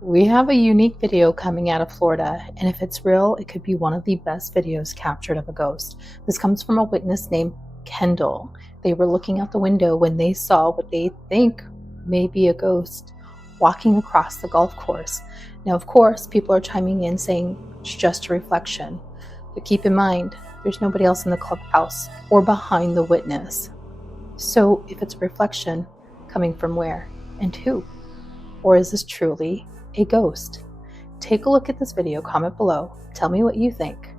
We have a unique video coming out of Florida, and if it's real, it could be one of the best videos captured of a ghost. This comes from a witness named Kendall. They were looking out the window when they saw what they think may be a ghost walking across the golf course. Now, of course, people are chiming in saying it's just a reflection, but keep in mind, there's nobody else in the clubhouse or behind the witness. So if it's a reflection, coming from where and who? Or is this truly a ghost? Take a look at this video, comment below, tell me what you think.